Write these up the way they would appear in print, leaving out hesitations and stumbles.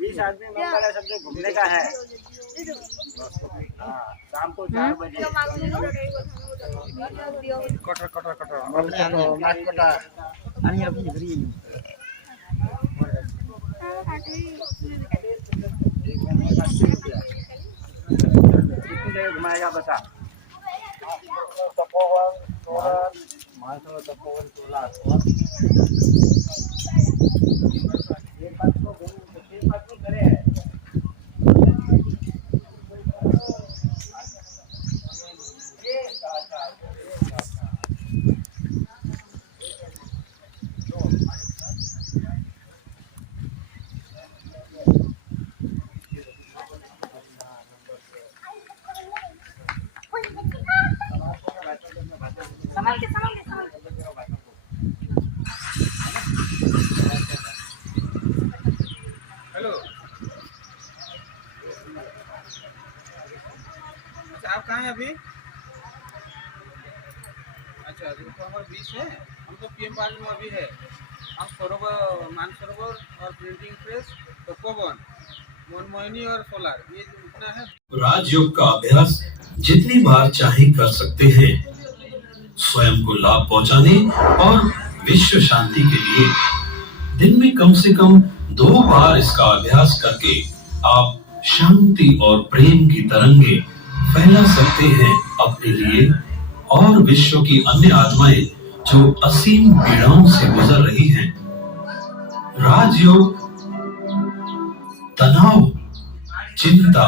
बीस आदमी मंगल सबसे घूमने का है। शाम को 4 बजे कटर कटर कटर नाक कटा आणि अभी घरी घुमाएगा बता तपोवन महासव तपोवन 16 एक बात को करे है हेलो अच्छा आप कहाँ हैं अभी? अच्छा रूम नंबर 20 है। हम तो पीएम पार्क में अभी है। हम सरोवर मानसरोवर और प्रिंटिंग प्रेस तपोवन मनमोहिनी और सोलार ये जितना है। राजयोग का अभ्यास जितनी बार चाहे कर सकते हैं। स्वयं को लाभ पहुंचाने और विश्व शांति के लिए दिन में कम से कम 2 बार इसका अभ्यास करके आप शांति और प्रेम की तरंगे फैला सकते हैं अपने लिए और विश्व की अन्य आत्माएं जो असीम पीड़ाओं से गुजर रही हैं। राजयोग तनाव, चिंता,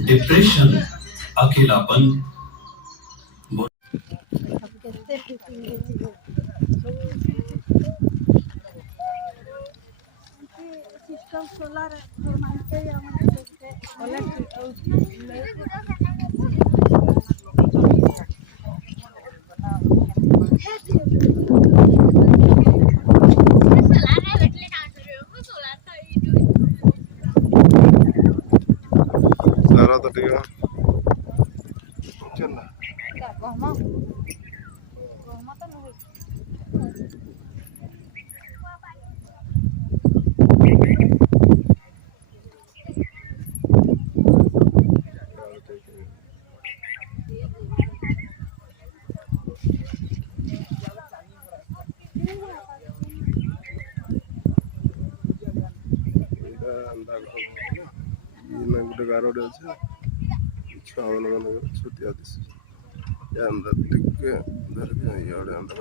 डिप्रेशन, अकेलापन सोलर सारा तो ठीक है चलना ଗୋଟେ ଗାରଟେ ଅଛି ଛୁଆମାନେ ମାନଙ୍କର ଛୁଟିଆ ଦିଶୁଛି अंदर ଟିକେ ଧରିକି ଇଆଡ଼େ अंदर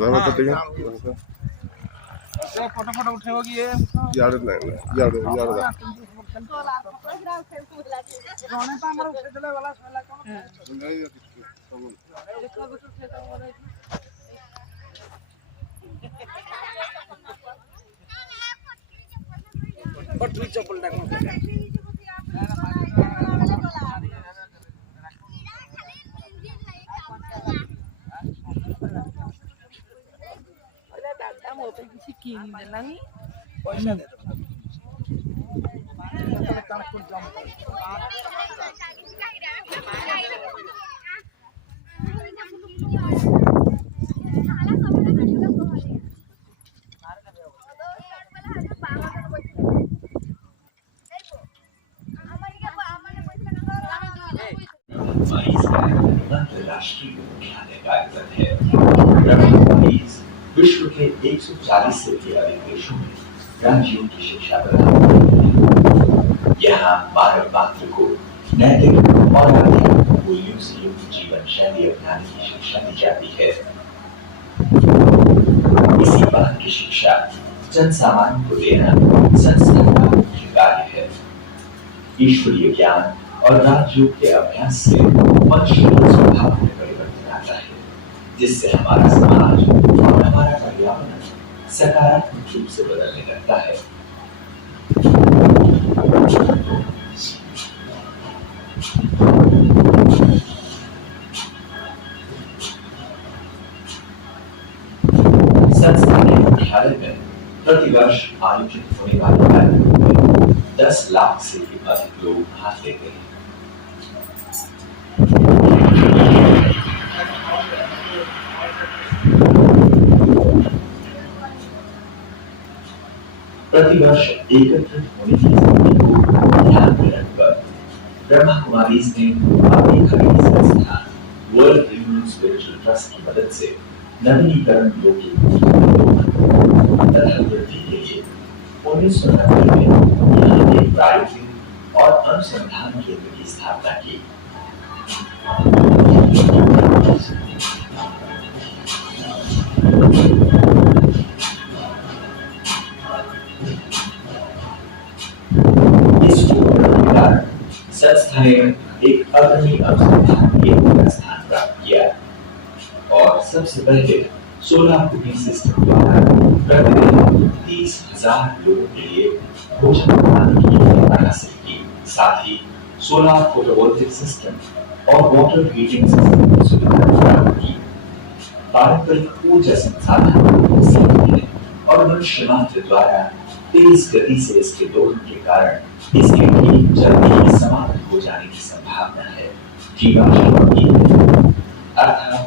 धरो तो ठीक है फोटो फोटो उठेबो कि ये यार नहीं यार यार रोने तो हमर उठे देले वाला साला कोन नहीं पटरी चप्पल डाक किसी किनी देलानी पैसा दे राष्ट्रीय मुख्यालय कार्यरत है। ब्रह्मकुमारीज विश्व के 140 से भी अधिक देशों में राज्यों की शिक्षा प्रदान करती है। यहाँ मानव मात्र को नैतिक और आध्यात्मिक मूल्यों से युक्त जीवन शैली अपनाने की शिक्षा दी जाती है। इसी बात की शिक्षा जन सामान्य को देना संस्था का मुख्य कार्य है। ईश्वरीय ज्ञान और राजयोग के अभ्यास से मनुष्य के स्वभाव में परिवर्तन आता है, जिससे हमारा समाज और हमारा पर्यावरण सकारात्मक रूप से बदलने लगता है। संस्था के मुख्यालय में प्रतिवर्ष आयोजित होने वाले कार्यक्रम में 10 लाख से भी अधिक लोग भाग लेते हैं। प्रतिवर्ष एकत्रित होने की स्थिति को ध्यान में रखकर ब्रह्मा कुमारीज ने अपनी खरीद संस्था वर्ल्ड रिन्यूअल स्पिरिचुअल ट्रस्ट की मदद से नवीनीकरण योग्य तथा वृद्धि के लिए 1990 में यहाँ एक प्रायोगिक और अनुसंधान केंद्र की स्थापना की। इस के कारण संस्था ने एक अग्रणी अनुसंधान केंद्र का स्थान प्राप्त किया और सबसे पहले सोलर कुकिंग सिस्टम द्वारा प्रतिदिन 30,000 लोगों के लिए भोजन बनाने की योजना हासिल की। साथ ही सोलर फोटोवोल्टिक सिस्टम और वाटर हीटिंग सिस्टम की सुविधा प्राप्त की। पारंपरिक ऊर्जा संसाधन सीमित है और मनुष्य मात्र द्वारा तेज गति से इसके दोहन के कारण इसके ठीक जल्दी ही समाप्त हो जाने की संभावना है। जीवाश्म ईंधन अर्थात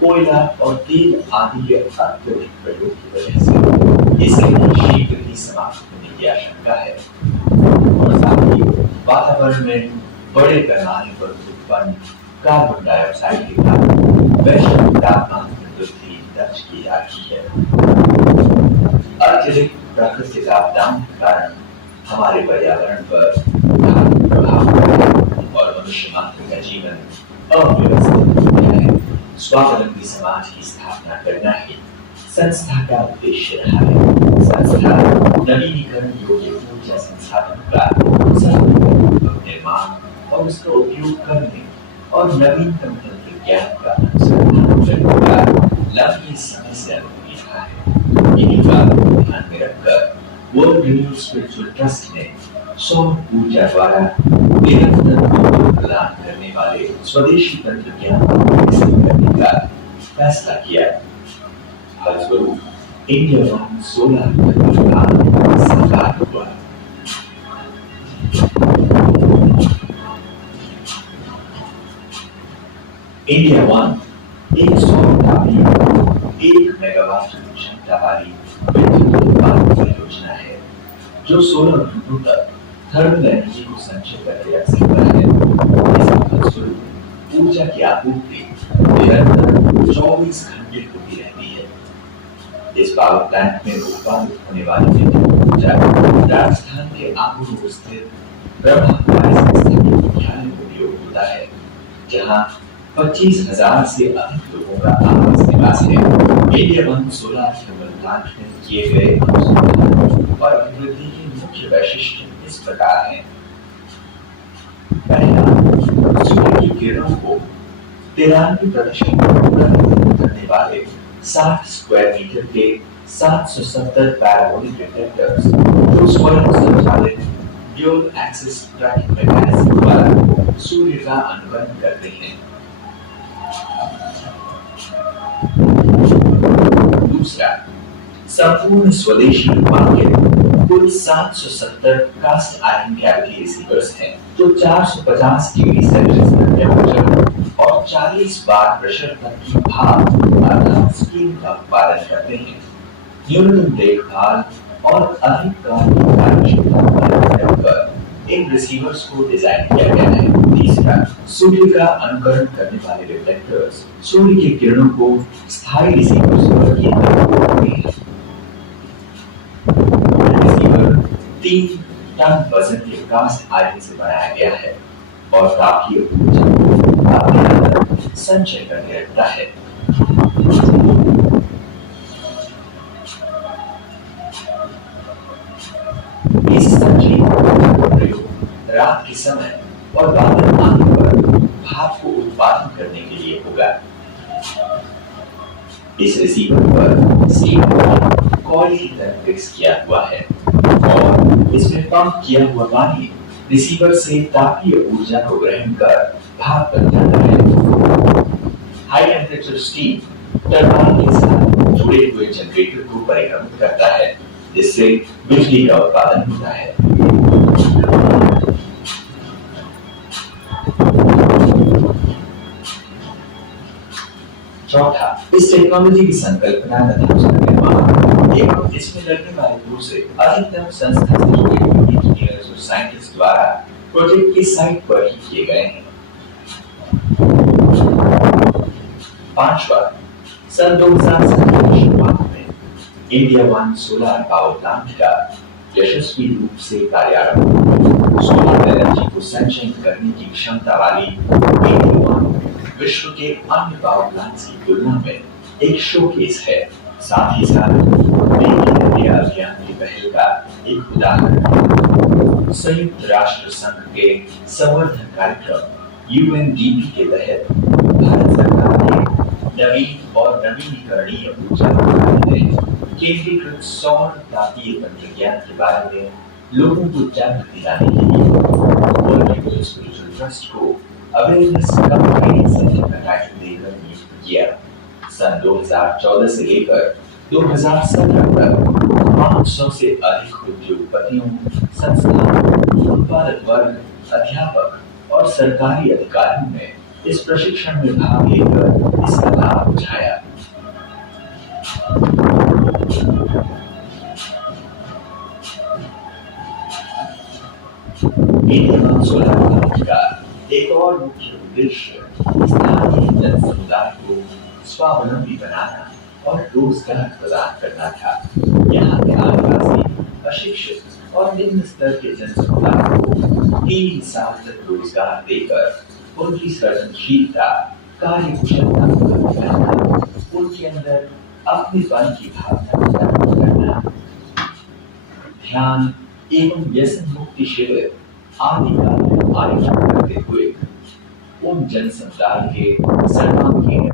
कोयला और तेल आदि के अत्यधिक प्रयोग की वजह से इसके शीघ्र ही समाप्त होने की आशंका है और साथ ही वातावरण में बड़े पैमाने पर उत्पन्न कार्बन डाइऑक्साइड के कारण वैश्विक तापमान में वृद्धि दर्ज की जा रही है। अत्यधिक प्राकृतिक आपदाओं के कारण हमारे पर्यावरण पर घातक प्रभाव पड़ा और मनुष्य मात्र का जीवन अव्यवस्थित हो गया है। स्वावलंबी समाज की स्थापना करना ही संस्था का उद्देश्य रहा है। संस्था नवीनीकरण योग्य ऊर्जा संसाधनों का निर्माण और उसका उपयोग करने और नवीनतम तंत्रज्ञान का अनुसंधान करने का लंबे समय से अनुभवी रहा है। इन्हीं बातों को ध्यान में रखकर वर्ल्ड रिन्यूअल स्पिरिचुअल ट्रस्ट ने सौर ऊर्जा द्वारा निरंतर प्रदान करने वाले स्वदेशी तंत्रज्ञान को विकसित करने का फैसला किया। फलस्वरूप इंडिया वन सोलर तंत्रज्ञान साकार हुआ। इंडिया वन एक सौर तापीय 1 मेगावाट क्षमता वाली विद्युत उत्पादन परियोजना है जो 16 घंटों तक थर्मल एनर्जी को संचय करके रख सकता है। इसके फलस्वरूप ऊर्जा की आपूर्ति निरंतर 24 घंटे होती रहती है। इस पावर प्लांट में उत्पादित होने वाली विद्युत ऊर्जा राजस्थान के आबू स्थित ब्रह्मा कुमारी संस्था के मुख्यालय में उपयोग होता है, जहाँ 25,000 से अधिक लोगों का आपस निवास है। India one solar thermal plant में किए गए अनुसंधान और अभिवृद्धि की मुख्य वैशिष्ट्य इस प्रकार हैं। पहला, सूर्य की किरणों को 93% प्रतिनिधित्व करने वाले 60 स्क्वायर मीटर के 770 पैराबोलिक रिफ्लेक्टर्स जो स्वयं संचालित ड्यूल एक्सिस ट्रैकिंग मैकेनिज्म द्वारा सूर्य का अनुकरण करते हैं। दूसरा, संपूर्ण स्वदेशी निर्माण के कुल 770 कास्ट आयरन कैविटी रिसीवर्स हैं जो 450 डिग्री सेल्सियस तक टेम्परेचर और 40 बार प्रेशर तक की भाप अर्थात स्टीम का उत्पादन करते हैं। न्यूनतम देखभाल और अधिक कार्यक्षमता पर इन रिसीवर्स को डिजाइन किया गया है। तीसरा, सूर्य का अनुकरण करने वाले रिफ्लेक्टर्स सूर्य की किरणों को स्थायी रिसीवर्स पर केंद्रित करते हैं। रिसीवर 3 टन वजन के कास्ट आयरन से बनाया गया है और तापीय ऊर्जा काफी हद तक संचय करके रखता है। इस संचयी ऊर्जा का प्रयोग रात के समय और बादल आने पर भाप को उत्पादन करने के लिए होगा। इस रिसीवर पर स्टीम कॉइल की तरह फिक्स किया हुआ है और इसमें पंप किया हुआ पानी रिसीवर से तापीय ऊर्जा को ग्रहण कर भाप बन जाता है। हाई टेम्परेचर स्टीम टरबाइन के साथ जुड़े हुए जनरेटर को परिक्रमित करता है, जिससे बिजली का उत्पादन होता है। चौथा, इस टेक्नोलॉजी की संकल्पना तथा उसका निर्माण एवं इसमें लगने वाले दूसरे अधिकतम संस्था से जुड़े हुए इंजीनियर्स और साइंटिस्ट द्वारा प्रोजेक्ट की साइट पर ही किए गए हैं। पांचवा, सन 2007 की शुरुआत में India one solar power plant का यशस्वी रूप से कार्यारंभ। सोलर एनर्जी को संचयन करने की क्षमता वाली इंडिया वन विश्व के अन्य पावर प्लांट्स की तुलना में एक शोकेस है। साथ ही साथ मेक इन इंडिया अभियान की पहल का एक उदाहरण है। संयुक्त राष्ट्र संघ के संवर्धन कार्यक्रम यूएनडीपी के तहत भारत सरकार ने नवीन और नवीनीकरणीय ऊर्जा मंत्रालय ने केंद्रीकृत सौर तापीय तंत्रज्ञान के बारे में लोगों को जागरूक दिलाने के लिए वर्ल्ड स्पिरिचुअल ट्रस्ट को अवेयरनेस कैंपेन सेंटर का टाइटल देकर नियुक्त किया। सन 2014 से लेकर 2017 तक 500 से अधिक उद्योगपतियों, संस्थानों, उत्पादक वर्ग, अध्यापक और सरकारी अधिकारियों ने इस प्रशिक्षण में भाग लेकर इसका लाभ उठाया। इंडिया सोलर प्लांट का एक और मुख्य उद्देश्य स्थानीय जन समुदाय को स्वावलंबी बनाना और रोजगार प्रदान करना था। यहाँ के आदिवासी, अशिक्षित और निम्न स्तर के जन समुदाय को 3 साल तक रोजगार देकर उनकी सृजनशीलता, कार्यकुशलता को बढ़ाना, उनके अंदर अपनेपन की भावना पैदा करना। ध्यान एवं व्यसन मुक्ति शिविर आदि का आयोजन करते हुए उन जन समुदाय के सर्वांगीण